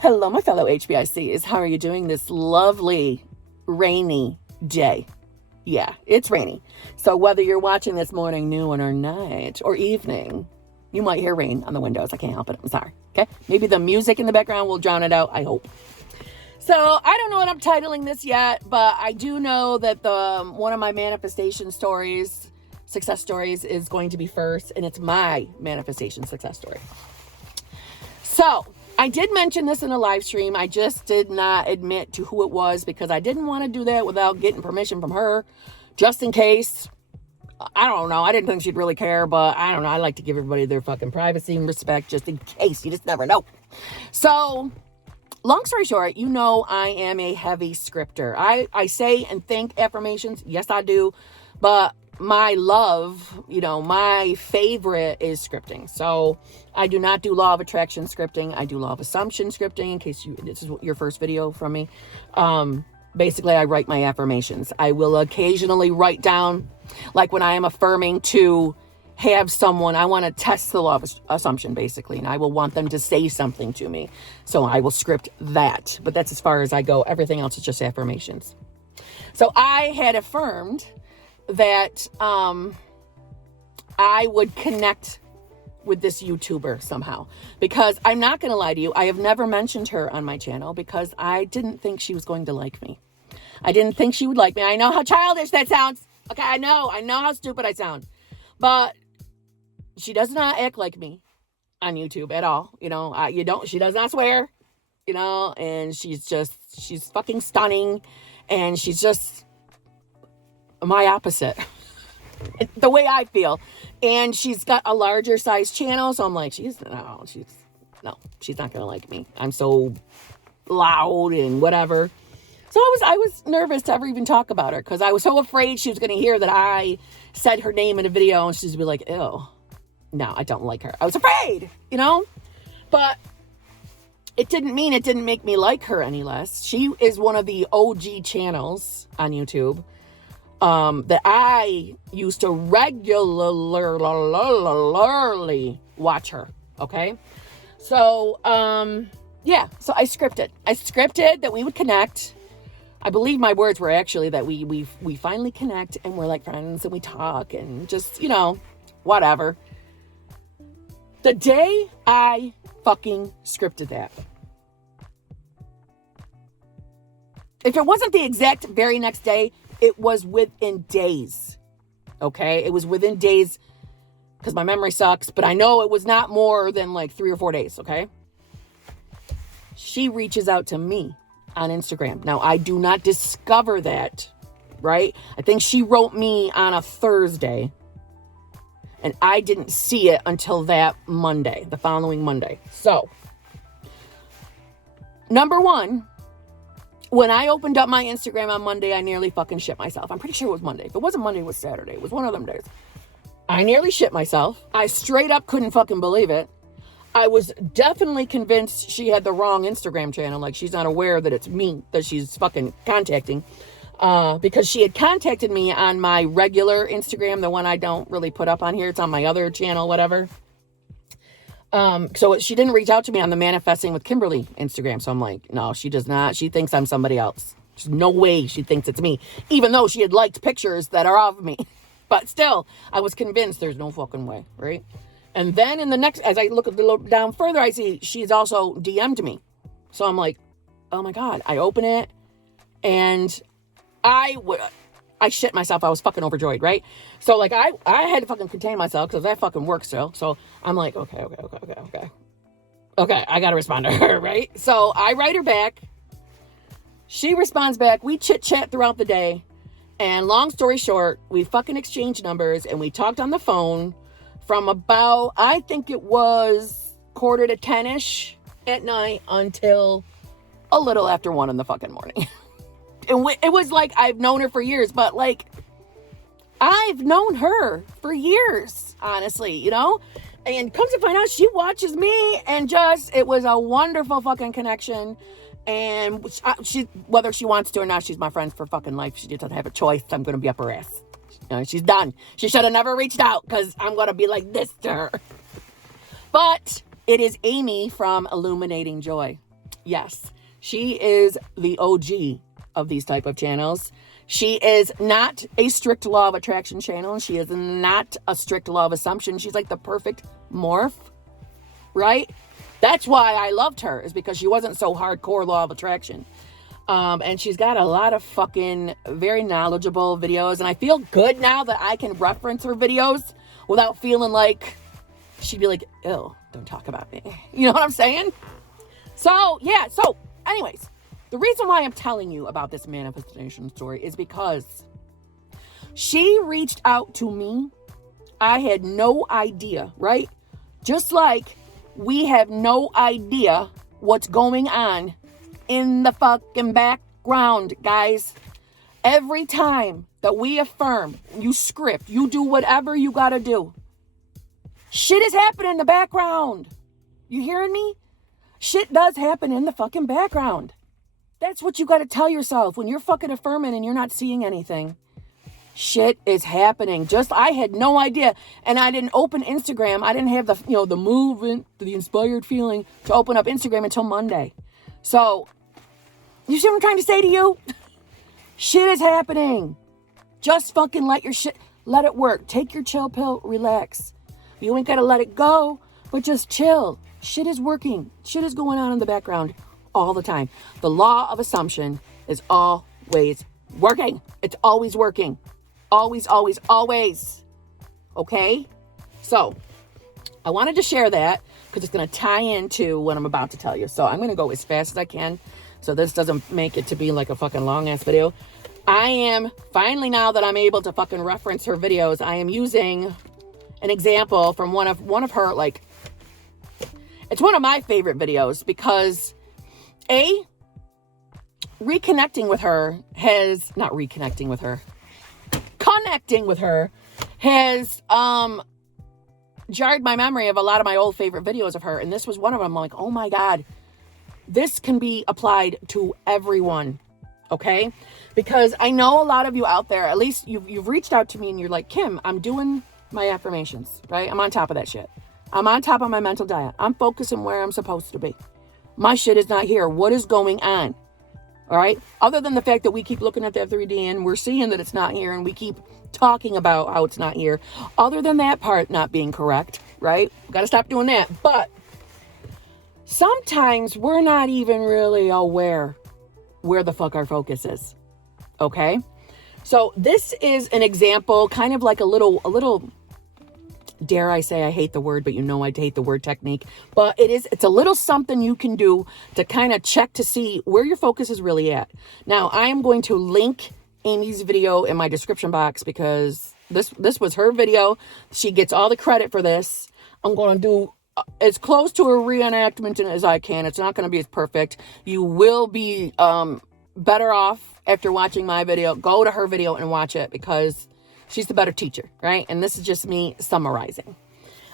Hello, my fellow HBICs. How are you doing this lovely rainy day? Yeah, it's rainy. So whether you're watching this morning, noon, or night, or evening, you might hear rain on the windows. I can't help it. I'm sorry. Okay? Maybe the music in the background will drown it out. I hope. So I don't know what I'm titling this yet, but I do know that one of my manifestation stories, success stories, is going to be first, and it's my manifestation success story. So I did mention this in a live stream. I just did not admit to who it was because I didn't want to do that without getting permission from her, just in case. I don't know. I didn't think she'd really care, but I don't know. I like to give everybody their fucking privacy and respect just in case. You just never know. So, long story short, you know I am a heavy scripter. I say and think affirmations. Yes, I do. But my love, my favorite is scripting. So I do not do law of attraction scripting. I do law of assumption scripting, in case this is your first video from me. Basically, I write my affirmations. I will occasionally write down, like when I am affirming to have someone, I want to test the law of assumption, basically, and I will want them to say something to me. So I will script that. But that's as far as I go. Everything else is just affirmations. So I had affirmed that I would connect with this YouTuber somehow, because I'm not going to lie to you, I have never mentioned her on my channel because I didn't think she was going to like me. I didn't think she would like me. I know how childish that sounds. Okay, I know how stupid I sound, but she does not act like me on YouTube at all. She does not swear, and she's fucking stunning, and she's just my opposite, the way I feel. And she's got a larger size channel, so I'm like, she's not gonna like me. I'm so loud and whatever. So I was nervous to ever even talk about her because I was so afraid she was gonna hear that I said her name in a video and she'd be like, ew, no, I don't like her. I was afraid, but it didn't make me like her any less. She is one of the OG channels on YouTube that I used to regularly watch her. Okay. So, so I scripted that we would connect. I believe my words were actually that we finally connect and we're like friends and we talk and just, whatever. The day I fucking scripted that, if it wasn't the exact very next day, it was within days, okay? It was within days because my memory sucks, but I know it was not more than like 3 or 4 days, okay? She reaches out to me on Instagram. Now, I do not discover that, right? I think she wrote me on a Thursday, and I didn't see it until that Monday, the following Monday. So, number one, when I opened up my Instagram on Monday, I nearly fucking shit myself. I'm pretty sure it was Monday. If it wasn't Monday, it was Saturday. It was one of them days. I nearly shit myself. I straight up couldn't fucking believe it. I was definitely convinced she had the wrong Instagram channel. Like, she's not aware that it's me that she's fucking contacting. Because she had contacted me on my regular Instagram, the one I don't really put up on here. It's on my other channel, whatever. So she didn't reach out to me on the Manifesting with Kimberly Instagram. So I'm like, no, she does not. She thinks I'm somebody else. There's no way she thinks it's me, even though she had liked pictures that are of me. But still, I was convinced there's no fucking way, right? And then in the next, as I look down further, I see she's also DM'd me. So I'm like, oh my God. I open it and I shit myself. I was fucking overjoyed, right? So like I had to fucking contain myself because I fucking work still. So I'm like, okay. Okay, I gotta respond to her, right? So I write her back. She responds back. We chit-chat throughout the day. And long story short, we fucking exchanged numbers and we talked on the phone from about, I think it was 9:45 at night until a little after 1 in the fucking morning. And it was like, I've known her for years, but like, I've known her for years, honestly, and comes to find out she watches me, and it was a wonderful fucking connection. And she, whether she wants to or not, she's my friend for fucking life. She doesn't have a choice. I'm going to be up her ass. She's done. She should have never reached out because I'm going to be like this to her. But it is Amy from Illuminating Joy. Yes, she is the OG of these type of channels. She is not a strict law of attraction channel. She is not a strict law of assumption. She's like the perfect morph, right? That's why I loved her, is because she wasn't so hardcore law of attraction. And she's got a lot of fucking very knowledgeable videos. And I feel good now that I can reference her videos without feeling like she'd be like, ew, don't talk about me. You know what I'm saying? So, yeah. So, anyways, the reason why I'm telling you about this manifestation story is because she reached out to me. I had no idea, right? Just like we have no idea what's going on in the fucking background, guys. Every time that we affirm, you script, you do whatever you gotta do, shit is happening in the background. You hearing me? Shit does happen in the fucking background. That's what you gotta tell yourself when you're fucking affirming and you're not seeing anything. Shit is happening. I had no idea. And I didn't open Instagram. I didn't have the movement, the inspired feeling to open up Instagram until Monday. So, you see what I'm trying to say to you? Shit is happening. Just fucking let it work. Take your chill pill, relax. You ain't gotta let it go, but just chill. Shit is working. Shit is going on in the background all the time. The law of assumption is always working. It's always working. Always, always, always. Okay? So, I wanted to share that because it's going to tie into what I'm about to tell you. So, I'm going to go as fast as I can so this doesn't make it to be like a fucking long-ass video. I am, finally now that I'm able to fucking reference her videos, I am using an example from one of her, like, it's one of my favorite videos because, connecting with her has jarred my memory of a lot of my old favorite videos of her. And this was one of them. I'm like, oh my God, this can be applied to everyone. Okay? Because I know a lot of you out there, at least you've reached out to me and you're like, Kim, I'm doing my affirmations, right? I'm on top of that shit. I'm on top of my mental diet. I'm focusing where I'm supposed to be. My shit is not here. What is going on? All right. Other than the fact that we keep looking at that 3D and we're seeing that it's not here and we keep talking about how it's not here. Other than that part not being correct, right? Got to stop doing that. But sometimes we're not even really aware where the fuck our focus is. Okay. So this is an example, kind of like a little, dare I say, I hate the word, but you know I hate the word technique. But it's a little something you can do to kind of check to see where your focus is really at. Now, I am going to link Amy's video in my description box because this was her video. She gets all the credit for this. I'm going to do as close to a reenactment as I can. It's not going to be as perfect. You will be better off after watching my video. Go to her video and watch it because she's the better teacher, right? And this is just me summarizing.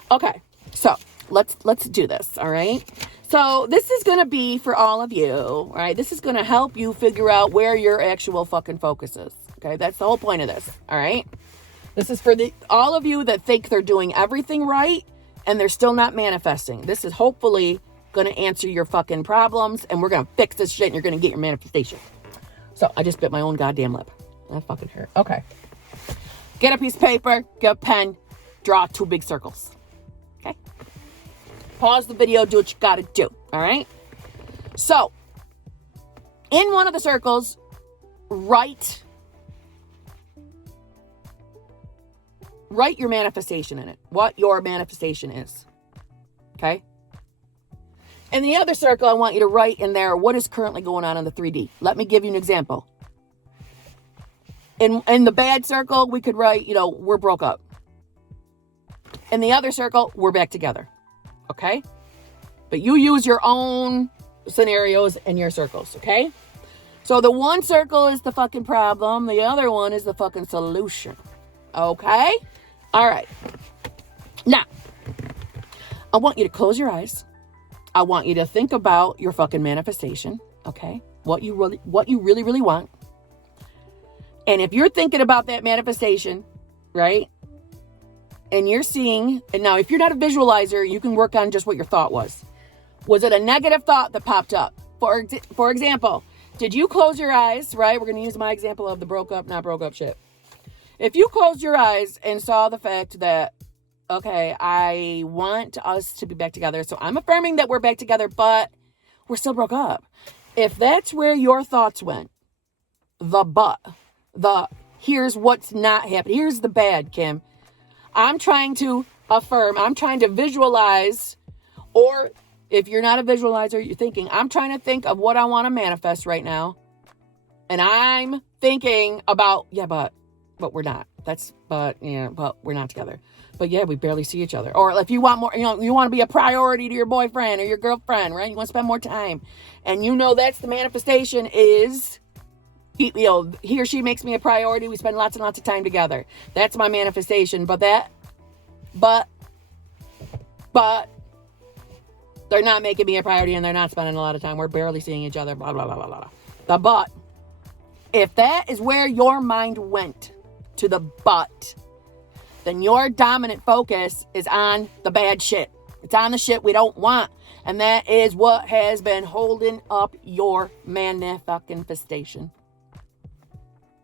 Okay, so let's do this, all right? So this is going to be for all of you, all right? This is going to help you figure out where your actual fucking focus is, okay? That's the whole point of this, all right? This is for all of you that think they're doing everything right and they're still not manifesting. This is hopefully going to answer your fucking problems and we're going to fix this shit and you're going to get your manifestation. So I just bit my own goddamn lip. That fucking hurt. Okay. Get a piece of paper, get a pen, draw 2 big circles. Okay? Pause the video, do what you gotta do. All right? So, in one of the circles, write your manifestation in it. What your manifestation is. Okay? In the other circle, I want you to write in there what is currently going on in the 3D. Let me give you an example. In the bad circle, we could write, we're broke up. In the other circle, we're back together. Okay? But you use your own scenarios in your circles, okay? So the one circle is the fucking problem. The other one is the fucking solution. Okay? All right. Now, I want you to close your eyes. I want you to think about your fucking manifestation, okay? What you really, really want. And if you're thinking about that manifestation, right? And you're seeing, and now if you're not a visualizer, you can work on just what your thought was. Was it a negative thought that popped up? For example, did you close your eyes, right? We're going to use my example of the broke up, not broke up shit. If you closed your eyes and saw the fact that, okay, I want us to be back together, so I'm affirming that we're back together, but we're still broke up. If that's where your thoughts went, here's what's not happening. Here's the bad, Kim. I'm trying to affirm. I'm trying to visualize, or if you're not a visualizer, you're thinking, I'm trying to think of what I want to manifest right now. And I'm thinking about, but we're not. But we're not together. But yeah, we barely see each other. Or if you want more, you want to be a priority to your boyfriend or your girlfriend, right? You want to spend more time. And that's the manifestation is, he or she makes me a priority. We spend lots and lots of time together. That's my manifestation. But they're not making me a priority and they're not spending a lot of time. We're barely seeing each other, blah, blah, blah, blah, blah. The but. If that is where your mind went, to the but, then your dominant focus is on the bad shit. It's on the shit we don't want. And that is what has been holding up your manifestation.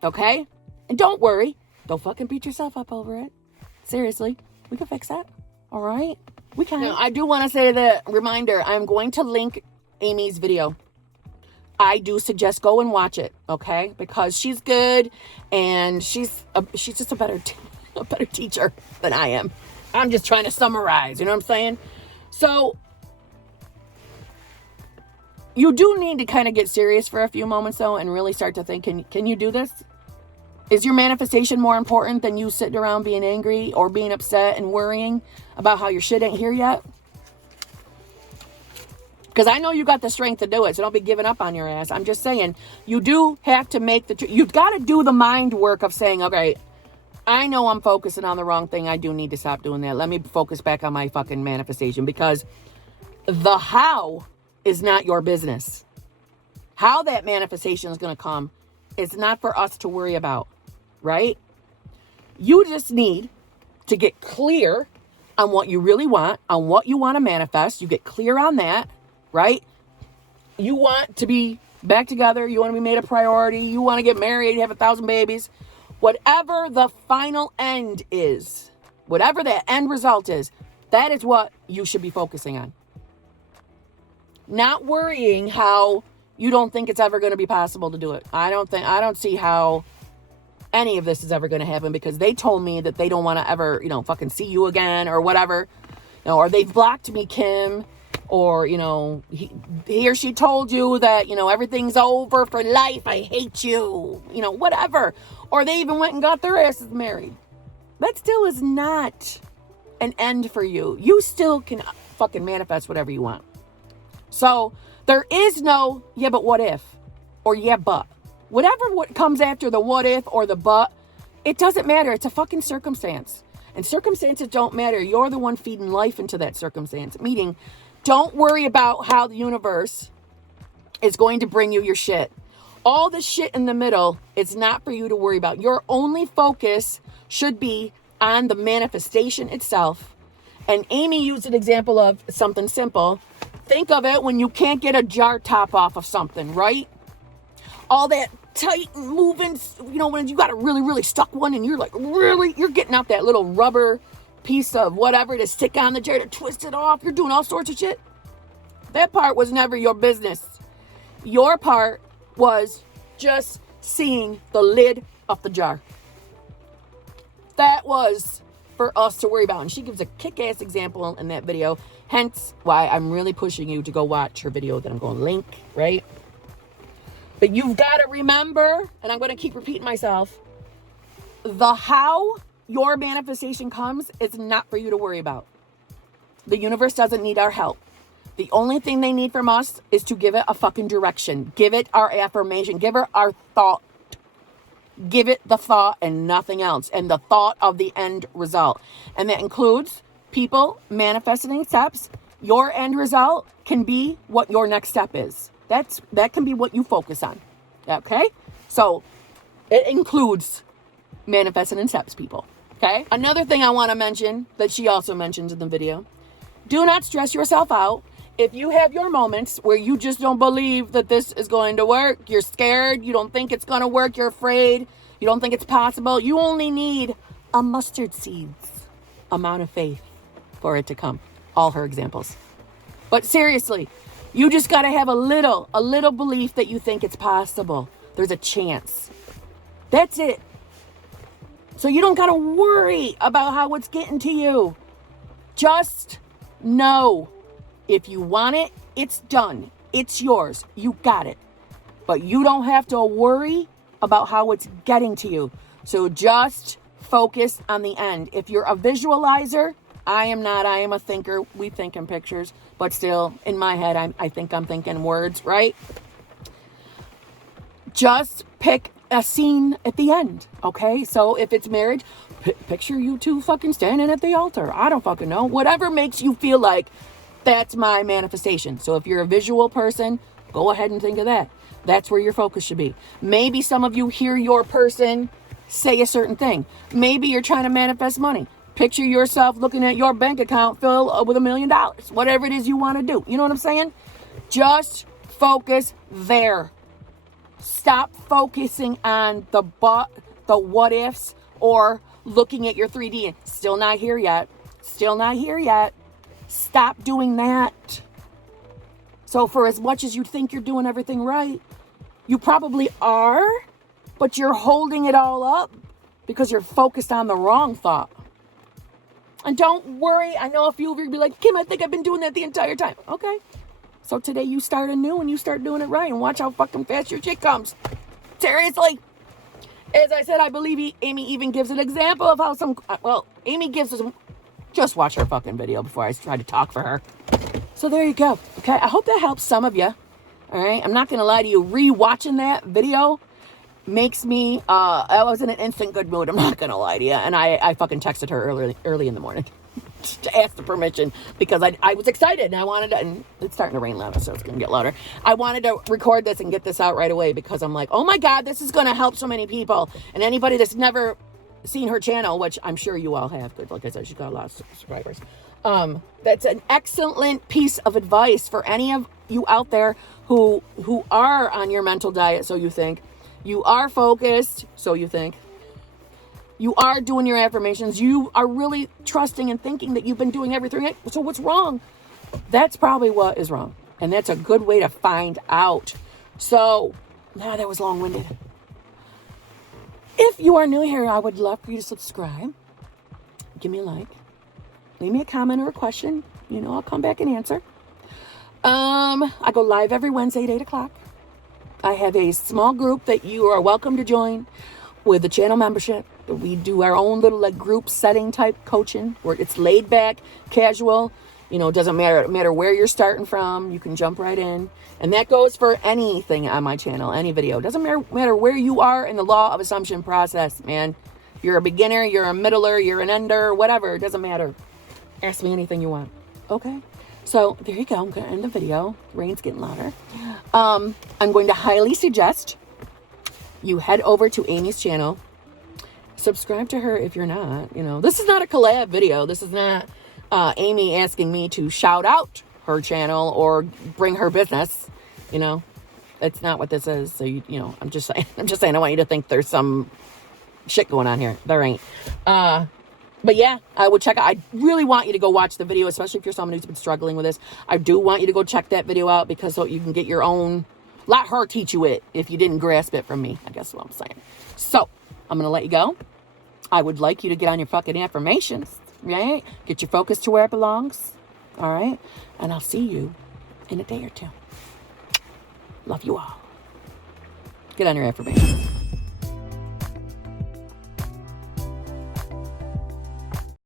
Okay? And don't worry. Don't fucking beat yourself up over it. Seriously. We can fix that. All right? We can. Now, I do want to say reminder, I'm going to link Amy's video. I do suggest go and watch it, okay? Because she's good and she's just a better teacher than I am. I'm just trying to summarize, you know what I'm saying? So you do need to kind of get serious for a few moments though and really start to think, can you do this? Is your manifestation more important than you sitting around being angry or being upset and worrying about how your shit ain't here yet? Because I know you got the strength to do it, so don't be giving up on your ass. I'm just saying, you do have to you've got to do the mind work of saying, okay, I know I'm focusing on the wrong thing. I do need to stop doing that. Let me focus back on my fucking manifestation, because the how is not your business. How that manifestation is going to come, it's not for us to worry about, right? You just need to get clear on what you really want, on what you want to manifest. You get clear on that, right? You want to be back together. You want to be made a priority. You want to get married, have 1,000 babies. Whatever the final end is, whatever that end result is, that is what you should be focusing on. Not worrying how you don't think it's ever going to be possible to do it. I don't see how any of this is ever going to happen, because they told me that they don't want to ever, fucking see you again or whatever. Or they've blocked me, Kim. Or, he or she told you that, everything's over for life. I hate you, whatever. Or they even went and got their asses married. That still is not an end for you. You still can fucking manifest whatever you want. So there is no, yeah, but what if? Or yeah, but. Whatever what comes after the what if or the but, it doesn't matter. It's a fucking circumstance. And circumstances don't matter. You're the one feeding life into that circumstance. Meaning, don't worry about how the universe is going to bring you your shit. All the shit in the middle, it's not for you to worry about. Your only focus should be on the manifestation itself. And Amy used an example of something simple. Think of it when you can't get a jar top off of something, right? All that tight and moving, when you got a really, really stuck one and you're like, you're getting out that little rubber piece of whatever to stick on the jar to twist it off. You're doing all sorts of shit. That part was never your business. Your part was just seeing the lid of the jar. That was for us to worry about. And she gives a kick-ass example in that video. Hence why I'm really pushing you to go watch her video that I'm going to link, right? But you've got to remember, and I'm going to keep repeating myself, the how your manifestation comes is not for you to worry about. The universe doesn't need our help. The only thing they need from us is to give it a fucking direction. Give it our affirmation. Give it our thought. Give it the thought and nothing else. And the thought of the end result. And that includes people manifesting steps. Your end result can be what your next step is. That can be what you focus on. Okay? So it includes manifesting in steps, people. Okay? Another thing I want to mention that she also mentions in the video. Do not stress yourself out. if you have your moments where you just don't believe that this is going to work, you're scared, you don't think it's going to work, you're afraid, you don't think it's possible, you only need a mustard seed's amount of faith for it to come. All her examples. But seriously, you just got to have a little belief that you think it's possible. There's a chance. That's it. So you don't got to worry about how it's getting to you. Just know if you want it, it's done. It's yours. You got it. But you don't have to worry about how it's getting to you. So just focus on the end. If you're a visualizer, I am not. I am a thinker. We think in pictures. But still, in my head, I think I'm thinking words, right? Just pick a scene at the end, okay? So if it's marriage, picture you two fucking standing at the altar. I don't fucking know. Whatever makes you feel like that's my manifestation. So if you're a visual person, go ahead and think of that. That's where your focus should be. Maybe some of you hear your person say a certain thing. Maybe you're trying to manifest money. Picture yourself looking at your bank account filled with $1 million. Whatever it is you want to do. You know what I'm saying? Just focus there. Stop focusing on the what ifs or looking at your 3D. Still not here yet. Still not here yet. Stop doing that. So for as much as you think you're doing everything right, you probably are, but you're holding it all up because you're focused on the wrong thought. And don't worry. I know a few of you will be like, Kim, I think I've been doing that the entire time. Okay. So today you start anew and you start doing it right and watch how fucking fast your shit comes. Seriously. As I said, I believe Amy even gives an example of how Amy gives us, just watch her fucking video before I try to talk for her. So there you go. Okay. I hope that helps some of you. All right. I'm not going to lie to you. Re-watching that video makes me, I was in an instant good mood. I'm not going to lie to you. And I fucking texted her early in the morning. To ask the permission because I was excited and I wanted to, and it's starting to rain louder, so it's going to get louder. I wanted to record this and get this out right away because I'm like, oh my God, this is going to help so many people. And anybody that's never seen her channel, which I'm sure you all have, because like I said, she's got a lot of subscribers. That's an excellent piece of advice for any of you out there who are on your mental diet, so you think. You are focused, so you think. You are doing your affirmations. You are really trusting and thinking that you've been doing everything right. So what's wrong? That's probably what is wrong. And that's a good way to find out. So, now that was long-winded. If you are new here, I would love for you to subscribe. Give me a like. Leave me a comment or a question. You know, I'll come back and answer. I go live every Wednesday at 8 o'clock. I have a small group that you are welcome to join with the channel membership. We do our own little group setting type coaching where it's laid back, casual. You know, it doesn't matter where you're starting from. You can jump right in. And that goes for anything on my channel, any video. It doesn't matter where you are in the law of assumption process, man. You're a beginner, you're a middler, you're an ender, whatever. It doesn't matter. Ask me anything you want. Okay? So, there you go. I'm going to end the video. The rain's getting louder. I'm going to highly suggest you head over to Amy's channel. Subscribe to her if you're not. You know, this is not a collab video. This is not Amy asking me to shout out her channel or bring her business. You know, that's not what this is. So, you know, I'm just saying I want you to think there's some shit going on here. There ain't. But yeah, I would check out. I really want you to go watch the video, especially if you're someone who's been struggling with this. I do want you to go check that video out because so you can get your own, let her teach you it if you didn't grasp it from me, I guess what I'm saying. So, I'm going to let you go. I would like you to get on your fucking affirmations, right? Get your focus to where it belongs, all right? And I'll see you in a day or two. Love you all. Get on your affirmations.